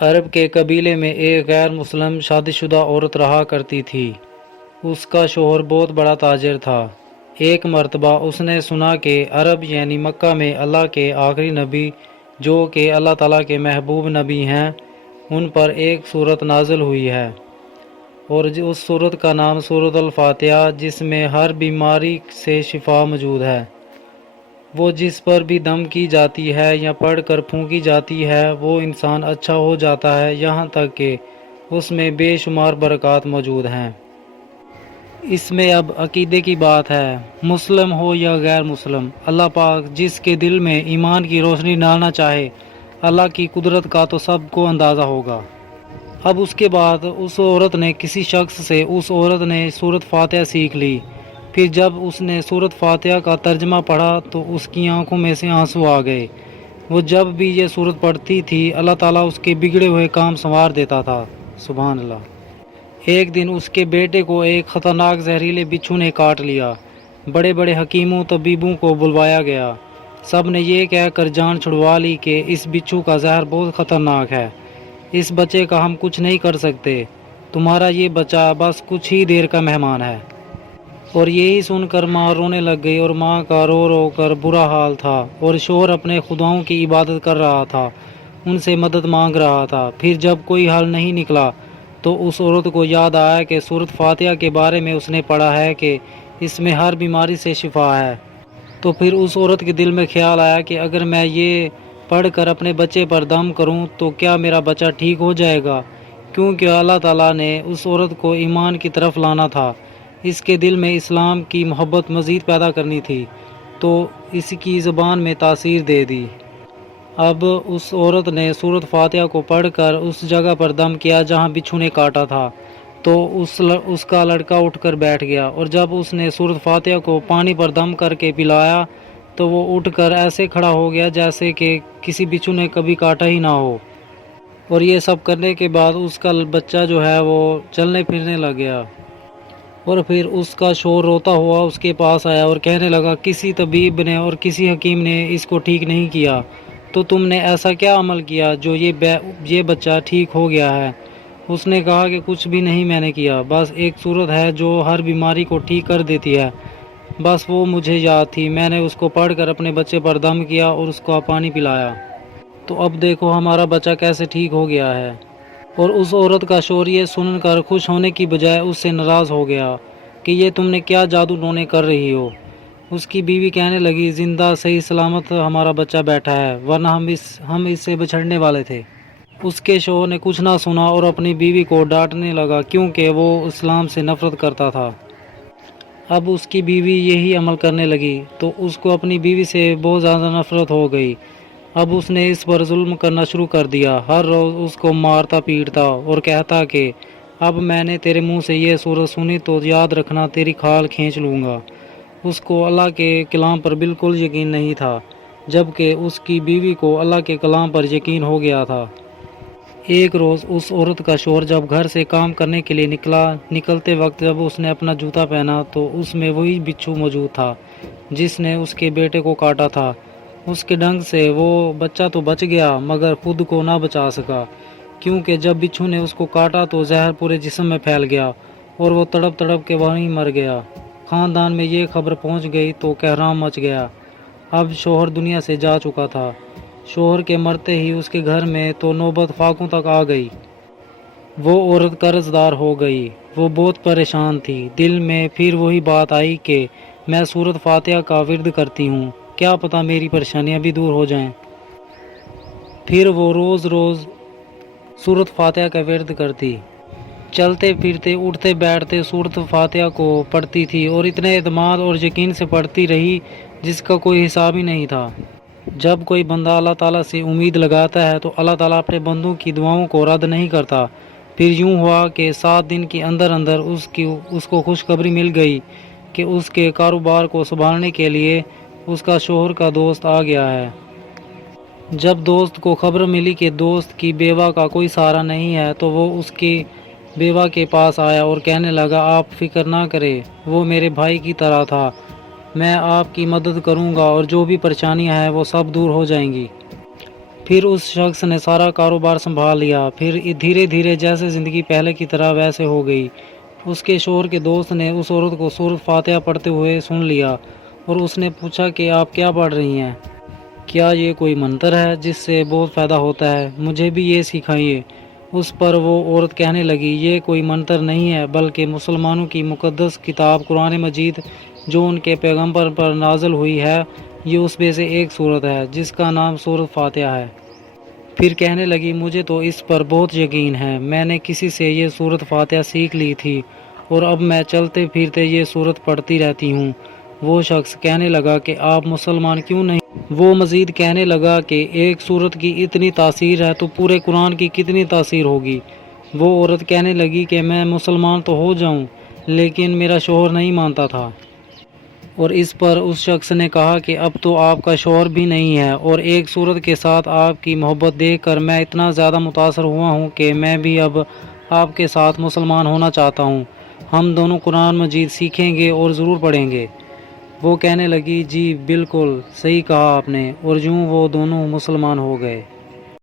عرب کے قبیلے میں ایک غیر مسلم شادی شدہ عورت رہا کرتی تھی۔ اس کا شوہر بہت بڑا تاجر تھا۔ ایک مرتبہ اس نے سنا کہ عرب یعنی مکہ میں اللہ کے آخری نبی جو کہ اللہ تعالیٰ کے محبوب نبی ہیں، ان پر ایک سورت نازل ہوئی ہے، اور اس سورت کا نام سورت الفاتحہ، جس میں ہر بیماری سے شفا موجود ہے۔ وہ جس پر بھی دم کی جاتی ہے یا پڑھ کر پھونکی جاتی ہے وہ انسان اچھا ہو جاتا ہے، یہاں تک کہ اس میں بے شمار برکات موجود ہیں۔ اس میں اب عقیدے کی بات ہے، مسلم ہو یا غیر مسلم، اللہ پاک جس کے دل میں ایمان کی روشنی ڈالنا چاہے، اللہ کی قدرت کا تو سب کو اندازہ ہوگا۔ اب اس کے بعد اس عورت نے کسی شخص سے اس عورت نے سورت فاتحہ سیکھ لی۔ پھر جب اس نے سورت فاتحہ کا ترجمہ پڑھا تو اس کی آنکھوں میں سے آنسو آ گئے۔ وہ جب بھی یہ سورت پڑھتی تھی اللہ تعالیٰ اس کے بگڑے ہوئے کام سنوار دیتا تھا۔ سبحان اللہ۔ ایک دن اس کے بیٹے کو ایک خطرناک زہریلے بچھو نے کاٹ لیا۔ بڑے بڑے حکیموں طبیبوں کو بلوایا گیا۔ سب نے یہ کہہ کر جان چھڑوا لی کہ اس بچھو کا زہر بہت خطرناک ہے، اس بچے کا ہم کچھ نہیں کر سکتے، تمہارا یہ بچہ بس کچھ ہی دیر کا مہمان ہے۔ اور یہی سن کر ماں رونے لگ گئی، اور ماں کا رو رو کر برا حال تھا، اور شوہر اپنے خداؤں کی عبادت کر رہا تھا، ان سے مدد مانگ رہا تھا۔ پھر جب کوئی حل نہیں نکلا تو اس عورت کو یاد آیا کہ سورت فاتحہ کے بارے میں اس نے پڑھا ہے کہ اس میں ہر بیماری سے شفا ہے۔ تو پھر اس عورت کے دل میں خیال آیا کہ اگر میں یہ پڑھ کر اپنے بچے پر دم کروں تو کیا میرا بچہ ٹھیک ہو جائے گا، کیونکہ اللہ تعالیٰ نے اس عورت کو ایمان کی طرف لانا تھا، اس کے دل میں اسلام کی محبت مزید پیدا کرنی تھی، تو اس کی زبان میں تاثیر دے دی۔ اب اس عورت نے سورت فاتحہ کو پڑھ کر اس جگہ پر دم کیا جہاں بچھو نے کاٹا تھا، تو اس کا لڑکا اٹھ کر بیٹھ گیا، اور جب اس نے سورت فاتحہ کو پانی پر دم کر کے پلایا تو وہ اٹھ کر ایسے کھڑا ہو گیا جیسے کہ کسی بچھو نے کبھی کاٹا ہی نہ ہو۔ اور یہ سب کرنے کے بعد اس کا بچہ جو ہے وہ چلنے پھرنے لگ گیا۔ اور پھر اس کا شوہر روتا ہوا اس کے پاس آیا اور کہنے لگا، کسی طبیب نے اور کسی حکیم نے اس کو ٹھیک نہیں کیا، تو تم نے ایسا کیا عمل کیا جو یہ بچہ ٹھیک ہو گیا ہے؟ اس نے کہا کہ کچھ بھی نہیں میں نے کیا، بس ایک صورت ہے جو ہر بیماری کو ٹھیک کر دیتی ہے، بس وہ مجھے یاد تھی، میں نے اس کو پڑھ کر اپنے بچے پر دم کیا اور اس کو پانی پلایا، تو اب دیکھو ہمارا بچہ کیسے ٹھیک ہو گیا ہے۔ اور اس عورت کا شوہر یہ سن کر خوش ہونے کی بجائے اس سے ناراض ہو گیا کہ یہ تم نے کیا جادو ٹونے کر رہی ہو۔ اس کی بیوی کہنے لگی، زندہ صحیح سلامت ہمارا بچہ بیٹھا ہے، ورنہ ہم اس سے بچھڑنے والے تھے۔ اس کے شوہر نے کچھ نہ سنا اور اپنی بیوی کو ڈانٹنے لگا کیونکہ وہ اسلام سے نفرت کرتا تھا۔ اب اس کی بیوی یہی عمل کرنے لگی تو اس کو اپنی بیوی سے بہت زیادہ نفرت ہو گئی۔ اب اس نے اس پر ظلم کرنا شروع کر دیا، ہر روز اس کو مارتا پیٹتا اور کہتا کہ اب میں نے تیرے منہ سے یہ سورت سنی تو یاد رکھنا تیری کھال کھینچ لوں گا۔ اس کو اللہ کے کلام پر بالکل یقین نہیں تھا، جبکہ اس کی بیوی کو اللہ کے کلام پر یقین ہو گیا تھا۔ ایک روز اس عورت کا شوہر جب گھر سے کام کرنے کے لیے نکلتے وقت جب اس نے اپنا جوتا پہنا تو اس میں وہی بچھو موجود تھا جس نے اس کے بیٹے کو کاٹا تھا۔ اس کے ڈنگ سے وہ بچہ تو بچ گیا مگر خود کو نہ بچا سکا، کیونکہ جب بچھو نے اس کو کاٹا تو زہر پورے جسم میں پھیل گیا اور وہ تڑپ تڑپ کے وہیں مر گیا۔ خاندان میں یہ خبر پہنچ گئی تو کہرام مچ گیا۔ اب شوہر دنیا سے جا چکا تھا۔ شوہر کے مرتے ہی اس کے گھر میں تو نوبت فاقوں تک آ گئی۔ وہ عورت قرض دار ہو گئی، وہ بہت پریشان تھی۔ دل میں پھر وہی بات آئی کہ میں سورت فاتحہ کا ورد کرتی ہوں، کیا پتہ میری پریشانیاں بھی دور ہو جائیں۔ پھر وہ روز روز سورت فاتحہ کا ورد کرتی، چلتے پھرتے اٹھتے بیٹھتے سورت فاتحہ کو پڑھتی تھی اور اتنے اعتماد اور یقین سے پڑھتی رہی جس کا کوئی حساب ہی نہیں تھا۔ جب کوئی بندہ اللہ تعالیٰ سے امید لگاتا ہے تو اللہ تعالیٰ اپنے بندوں کی دعاؤں کو رد نہیں کرتا۔ پھر یوں ہوا کہ 7 دن کے اندر اندر اس کو خوشخبری مل گئی کہ اس کے کاروبار کو سنبھالنے کے لیے اس کا شوہر کا دوست آ گیا ہے۔ جب دوست کو خبر ملی کہ دوست کی بیوہ کا کوئی سہارا نہیں ہے تو وہ اس کی بیوہ کے پاس آیا اور کہنے لگا، آپ فکر نہ کریں، وہ میرے بھائی کی طرح تھا، میں آپ کی مدد کروں گا اور جو بھی پریشانیاں ہیں وہ سب دور ہو جائیں گی۔ پھر اس شخص نے سارا کاروبار سنبھال لیا۔ پھر دھیرے دھیرے جیسے زندگی پہلے کی طرح ویسے ہو گئی۔ اس کے شوہر کے دوست نے اس عورت کو سورۃ فاتحہ پڑھتے ہوئے سن لیا اور اس نے پوچھا کہ آپ کیا پڑھ رہی ہیں؟ کیا یہ کوئی منتر ہے جس سے بہت فائدہ ہوتا ہے؟ مجھے بھی یہ سکھائیے۔ اس پر وہ عورت کہنے لگی، یہ کوئی منتر نہیں ہے بلکہ مسلمانوں کی مقدس کتاب قرآن مجید جو ان کے پیغمبر پر نازل ہوئی ہے، یہ اس میں سے ایک سورت ہے جس کا نام سورۃ فاتحہ ہے۔ پھر کہنے لگی، مجھے تو اس پر بہت یقین ہے، میں نے کسی سے یہ سورۃ فاتحہ سیکھ لی تھی اور اب میں چلتے پھرتے یہ سورت پڑھتی رہتی ہوں۔ وہ شخص کہنے لگا کہ آپ مسلمان کیوں نہیں؟ وہ مزید کہنے لگا کہ ایک سورت کی اتنی تاثیر ہے تو پورے قرآن کی کتنی تاثیر ہوگی؟ وہ عورت کہنے لگی کہ میں مسلمان تو ہو جاؤں لیکن میرا شوہر نہیں مانتا تھا۔ اور اس پر اس شخص نے کہا کہ اب تو آپ کا شوہر بھی نہیں ہے اور ایک سورت کے ساتھ آپ کی محبت دیکھ کر میں اتنا زیادہ متاثر ہوا ہوں کہ میں بھی اب آپ کے ساتھ مسلمان ہونا چاہتا ہوں۔ ہم دونوں قرآن مجید سیکھیں گے اور ضرور پڑھیں گے۔ وہ کہنے لگی، جی بالکل صحیح کہا آپ نے، اور یوں وہ دونوں مسلمان ہو گئے۔